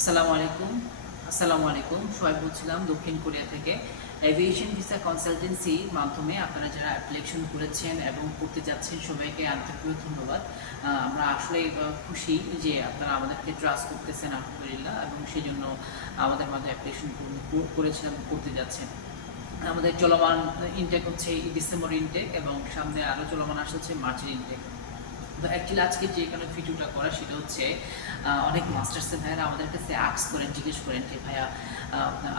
আসসালামু আলাইকুম সোহাগ বলছিলাম দক্ষিণ কোরিয়া থেকে। এভিয়েশন ভিসা কনসালটেন্সির মাধ্যমে আপনারা যারা অ্যাপ্লিকেশন করেছেন এবং করতে যাচ্ছেন সবাইকে আন্তরিক ধন্যবাদ। আমরা আসলে খুশি যে আপনারা আমাদেরকে ট্রাস্ট করতেছেন আলহামদুলিল্লাহ, এবং সেই জন্য আমাদের মাঝে অ্যাপ্লিকেশন করেছিলাম, করতে যাচ্ছেন। আমাদের চলমান ইনটেক হচ্ছে ডিসেম্বর ইনটেক, এবং সামনে আরও চলমান আসছে মার্চের ইনটেক। তো অ্যাকচুয়ালি আজকে যে এখানে ভিডিওটা করা সেটা হচ্ছে অনেক মাস্টার্সের ভাইয়ারা আমাদের কাছে আক্স করেন, জিজ্ঞেস করেন যে ভাইয়া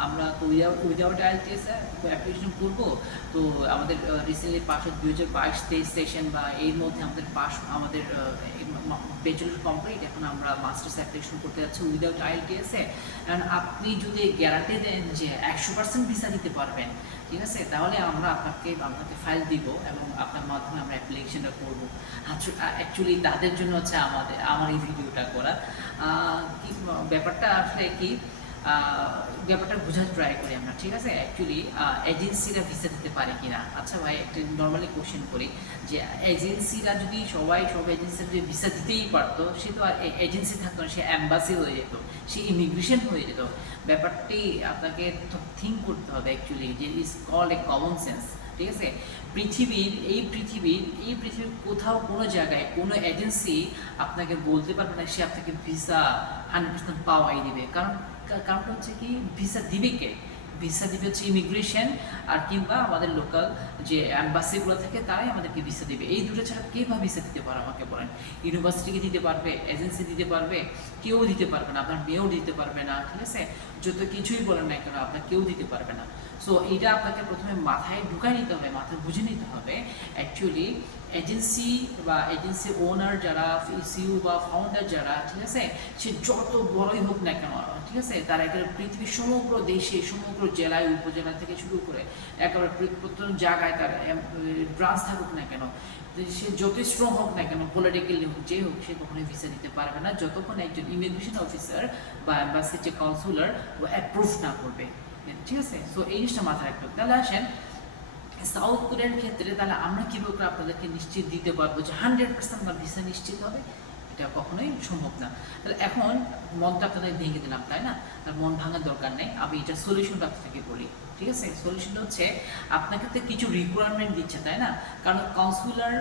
আমরা তো উইদাউট আইএলটিএস অ্যাপ্লিকেশন করবো, তো আমাদের রিসেন্টলি পাস 2022-23 সেশন বা এর মধ্যে আমাদের ব্যাচেলর কমপ্লিট, এখন আমরা মাস্টার্স অ্যাপ্লিকেশন করতে যাচ্ছি উইদাউট আইএলটিএসে। কারণ আপনি যদি গ্যারান্টি দেন যে 100% ভিসা দিতে পারবেন, ঠিক আছে, তাহলে আমরা আপনাকে ফাইল দিব এবং আপনার মাধ্যমে আমরা অ্যাপ্লিকেশনটা করবো। অ্যাকচুয়ালি তাদের জন্য হচ্ছে আমার এই ভিডিওটা করা। কি ব্যাপারটা আসলে কি, ব্যাপারটা বোঝার ট্রাই করি আমরা, ঠিক আছে। অ্যাকচুয়ালি এজেন্সিরা ভিসা দিতে পারে কিনা। আচ্ছা ভাই, একটা নর্মালি কোশ্চেন করি যে এজেন্সিরা যদি সব এজেন্সিরা যদি ভিসা দিতেই পারতো, সে তো আর এজেন্সি থাকতো না, সে অ্যাম্বাসি হয়ে যেত, সে ইমিগ্রেশন হয়ে যেত। ব্যাপারটি আপনাকে থিঙ্ক করতে হবে অ্যাকচুয়ালি, যে is call a common sense, ঠিক আছে। পৃথিবীর কোথাও কোনো জায়গায় কোনো এজেন্সি আপনাকে বলতে পারবে না সে আপনাকে ভিসা 100% পাওয়াই দিবে। কারণটা হচ্ছে কি, ভিসা দিবে কে? ভিসা দিবে হচ্ছে ইমিগ্রেশন, আর কিংবা আমাদের লোকাল যে অ্যাম্বাসিগুলো থাকে তারাই আমাদেরকে ভিসা দিবে। এই দুটো ছাড়া কে বা ভিসা দিতে পারে আমাকে বলেন? ইউনিভার্সিটিকে দিতে পারবে, এজেন্সি দিতে পারবে? কেউ দিতে পারবে না, আপনার মেয়েও দিতে পারবে না, ঠিক আছে। যত কিছুই বলেন না কেন, আপনার কেউ দিতে পারবে না। সো এইটা আপনাকে প্রথমে মাথায় ঢুকাই নিতে হবে, মাথায় বুঝে নিতে হবে অ্যাকচুয়ালি এজেন্সি বা এজেন্সি ওনার যারা, সিইও বা ফাউন্ডার যারা, ঠিক আছে, সে যত বড়ই হোক না কেন, ঠিক আছে, তার একেবারে পৃথিবীর সমগ্র দেশে, সমগ্র জেলায়, উপজেলা থেকে শুরু করে একেবারে প্রত্যেক জায়গায় তার ব্রাঞ্চ থাকুক না কেন, সে যতই স্ট্রং হোক না কেন, পলিটিক্যালি হোক, যে হোক, সে কখনোই ভিসা দিতে পারবে না যতক্ষণ একজন ইমিগ্রেশন অফিসার বা অ্যাম্বাসির যে কাউন্সিলর ও অ্যাপ্রুভ না করবে, ঠিক আছে। সো এই জিনিসটা মাথায় রাখতে হবে। তাহলে আসেন সাউথ কোরিয়ার ক্ষেত্রে, তাহলে আমরা কীভাবে আপনাদেরকে নিশ্চিত দিতে পারবো যে 100% আমার ভিসা নিশ্চিত হবে? এটা কখনোই সম্ভব না। তাহলে এখন মনটা আপনাদের ভেঙে দিলাম, তাই না? আর মন ভাঙার দরকার নেই, আমি এটা সলিউশনটা আপনাকে বলি, ঠিক আছে। সলিউশনটা হচ্ছে, আপনাকে তো কিছু রিকোয়ারমেন্ট দিচ্ছে, তাই না? কারণ কাউন্সিলর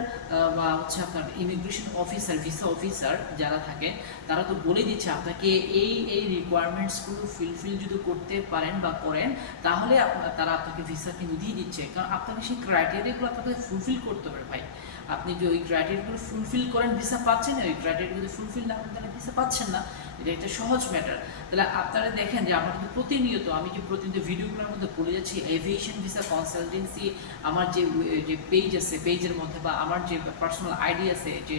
বা হচ্ছে আপনার ইমিগ্রেশন অফিসার, ভিসা অফিসার যারা থাকে, তারা তো বলে দিচ্ছে আপনাকে এই রিকোয়ারমেন্টসগুলো ফুলফিল যদি করতে পারেন বা করেন, তাহলে তারা আপনাকে ভিসা কিন্তু দিয়ে দিচ্ছে। কারণ আপনাকে সেই ক্রাইটেরিয়াগুলো আপনাকে ফুলফিল করতে হবে ভাই। আপনি যে ওই ক্রাইটেরিয়াগুলো ফুলফিল করেন, ভিসা পাচ্ছেন না। ওই ক্রাইটেরিয়াগুলো ফুলফিল না করেন, তাহলে ভিসা পাচ্ছেন না। এটা একটা সহজ ম্যাটার। তাহলে আপনারা দেখেন যে আমরা কিন্তু প্রতিনিয়ত, আমি যে প্রতিনিয়ত ভিডিওগুলোর মধ্যে বলে যাচ্ছি, এভিয়েশন ভিসা কনসালটেন্সি, আমার যে পেজ আছে, পেজের মধ্যে বা আমার যে পার্সোনাল আইডি আছে, যে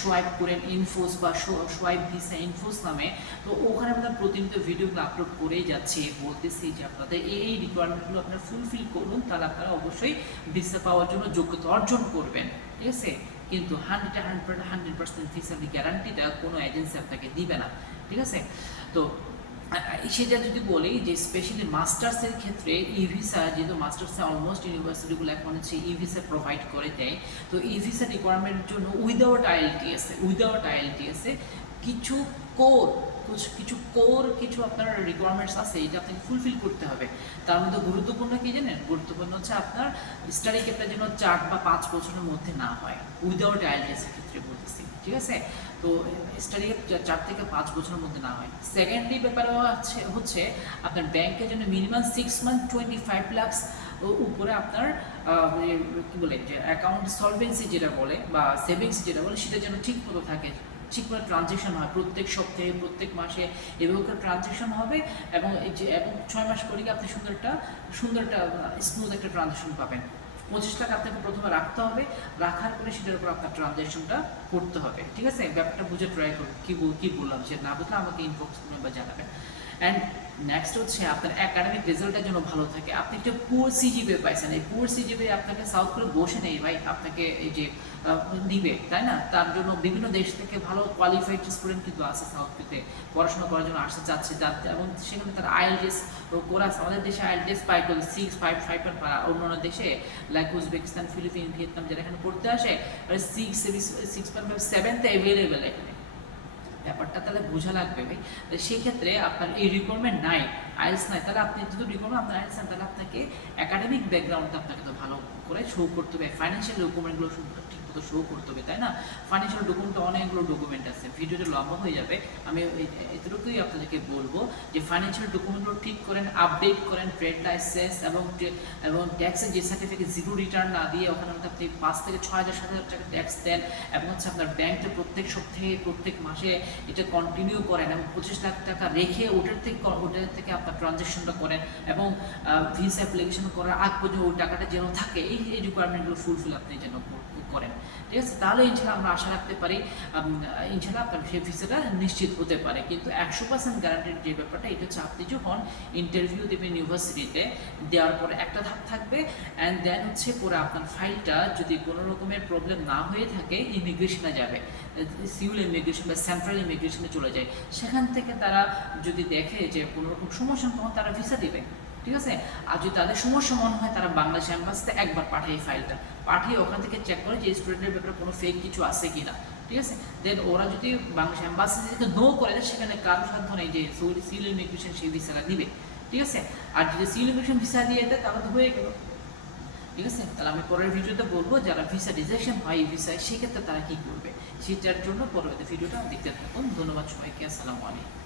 সোয়াইপ করেন ইনফোস বা সোয়াইপ ভিসা ইনফোস নামে, তো ওখানে আমরা প্রতিনিয়ত ভিডিওগুলো আপলোড করেই যাচ্ছি, বলতেছি যে আপনাদের এই রিকোয়ারমেন্টগুলো আপনারা ফুলফিল করুন, তাহলে আপনারা অবশ্যই ভিসা পাওয়ার জন্য যোগ্যতা অর্জন করবেন, ঠিক আছে। কিন্তু 100% ভিসার গ্যারান্টিটা কোনো এজেন্সি আপনাকে দিবে না, ঠিক আছে। তো সেটা যদি বলি যে স্পেশালি মাস্টার্সের ক্ষেত্রে ই ভিসা, যেহেতু মাস্টার্সে অলমোস্ট ইউনিভার্সিটিগুলো এখন হচ্ছে ই ভিসা প্রোভাইড করে দেয়, তো ই ভিসা রিকোয়ারমেন্টের জন্য উইদাউট আইএলটিএসে কিছু কোর কিছু আপনার রিকোয়ারমেন্টস আছে, এটা আপনাকে ফুলফিল করতে হবে। তার মধ্যে গুরুত্বপূর্ণ কি জানেন? গুরুত্বপূর্ণ হচ্ছে আপনার স্টাডি ক্যাপটা যেন 4 বা 5 বছরের মধ্যে না হয়, উইদাউট আইএলটিএস এর ক্ষেত্রে বলতেছি, ঠিক আছে। তো স্টাডি ক্যাপ 4 থেকে 5 বছরের মধ্যে না হয়। সেকেন্ডলি ব্যাপারে হচ্ছে আপনার ব্যাংকে যেন মিনিমাম 6 মান্থ 25 লাখ উপরে আপনার কি বলে যে অ্যাকাউন্ট সলভেন্সি যেটা বলে বা সেভিংস যেটা বলে, সেটা যেন ঠিক মতো থাকে, ঠিক করে ট্রানজেকশন হয়, প্রত্যেক সপ্তাহে, প্রত্যেক মাসে এভাবে করে ট্রানজেকশন হবে, এবং 6 মাস পরে আপনি সুন্দর একটা স্মুথ একটা ট্রানজেকশন পাবেন। 25 লাখ আপনাকে প্রথমে রাখতে হবে, রাখার পরে সেটার উপর আপনার ট্রানজেকশনটা করতে হবে, ঠিক আছে। ব্যাপারটা বুঝে ট্রাই করুন। কি বললাম, সে না বুঝলে আমাকে ইনবক্স করবেন বা জানাবেন। অ্যান্ড নেক্সট হচ্ছে আপনার একাডেমিক রেজাল্টের জন্য ভালো থাকে। আপনি একটা পুয়ার সিজিপিএ পাইছেন, এই পুয়ার সিজিপিএ আপনাকে সাউথ করে বসে নেই ভাই, আপনাকে এই যে দিবে, তাই না? তার জন্য বিভিন্ন দেশ থেকে ভালো কোয়ালিফাইড স্টুডেন্ট কিন্তু আছে সাউথতে, পড়াশোনা করার জন্য আসতে চাচ্ছে, এবং সেখানে তারা আইএলটিএস করা আছে। আমাদের দেশে আইএলটিএস 5.5 অন্যান্য দেশে লাইক উজবেকিস্তান, ফিলিপিন, ভিয়েতনাম যারা এখানে পড়তে আসে, 6.5 7তে অ্যাভেলেবেল এখানে। ব্যাপারটা তাহলে বোঝা লাগবে ভাই। তো সেই ক্ষেত্রে আপনার এই রিকোয়ারমেন্ট নাই, আইএলস নাই, তাহলে আপনি যদি রিকোয়ারমেন্ট আপনার আইএলস নাই, তাহলে আপনাকে একাডেমিক ব্যাকগ্রাউন্ডটা আপনাকে তো ভালো করে শো করতে হবে, ফাইন্যান্সিয়াল ডকুমেন্টগুলো ঠিক মতো শো করতে হবে, তাই না? ফাইন্যান্সিয়াল ডকুমেন্ট অনেকগুলো ডকুমেন্ট আছে, ভিডিওটা লম্বা হয়ে যাবে, আমি এতটুকুই আপনাদেরকে বলবো যে ফাইন্যান্সিয়াল ডকুমেন্টগুলো ঠিক করেন, আপডেট করেন, ট্রেড লাইসেন্স এবং ট্যাক্সের যে সার্টিফিকেট, জিরো রিটার্ন না দিয়ে ওখানে মধ্যে আপনি 5 থেকে 6,000 7,000 টাকা ট্যাক্স দেন, এবং হচ্ছে আপনার ব্যাংকে প্রত্যেক সপ্তাহে প্রত্যেক মাসে এটা কন্টিনিউ করেন, এবং 25 লাখ টাকা রেখে ওটার থেকে আপনার ট্রানজ্যাকশনটা করেন, এবং ভিসা অ্যাপ্লিকেশন করার আগ পর্যন্ত ওই টাকাটা যেন থাকে, এই রিকোয়ারমেন্টগুলো ফুলফিল আপনি যেন করেন, ঠিক আছে? তাহলে ইনশাল্লাহ আমরা আশা রাখতে পারি ইনশাল্লাহ আপনার সেই ভিসাটা নিশ্চিত হতে পারে। কিন্তু 100% গ্যারান্টির যে ব্যাপারটা, এটা হচ্ছে আপনি যখন ইন্টারভিউ দেবেন ইউনিভার্সিটিতে, দেওয়ার পরে একটা ধাপ থাকবে, অ্যান্ড দেন হচ্ছে পরে আপনার ফাইলটা যদি কোনো রকমের প্রবলেম না হয়ে থাকে ইমিগ্রেশনে যাবে, সিভিল ইমিগ্রেশন বা সেন্ট্রাল ইমিগ্রেশনে চলে যায়, সেখান থেকে তারা যদি দেখে যে কোনো রকম সমস্যা, তখন তারা ভিসা দেবে, ঠিক আছে? আর যদি তাদের সমস্যা মনে হয়, তারা বাংলাদেশ অ্যাম্বাসিতে একবার পাঠায় ফাইলটা, পাঠিয়ে ওখান থেকে চেক করে যে স্টুডেন্টের ব্যাপারে কোনো ফেক কিছু আছে কিনা, ঠিক আছে? দেন ওরা যদি বাংলাদেশ অ্যাম্বাসি থেকে নো করে, সেখানে কারো সাধ্য নেই যে সিভিল ইমিগ্রেশন সেই ভিসাটা দিবে, ঠিক আছে? আর যদি সিভিল ইমিগ্রেশন ভিসা দিয়ে দেয় তাহলে তো হয়ে গেল, ঠিক আছে? তাহলে আমি পরের ভিডিওতে বলবো যারা ভিসা রিজেকশন হয় এই ভিসায়, সেক্ষেত্রে তারা কি করবে, সেটার জন্য পরবর্তী ভিডিওটা দেখতে থাকুন। ধন্যবাদ সবাইকে, আসসালামু আলাইকুম।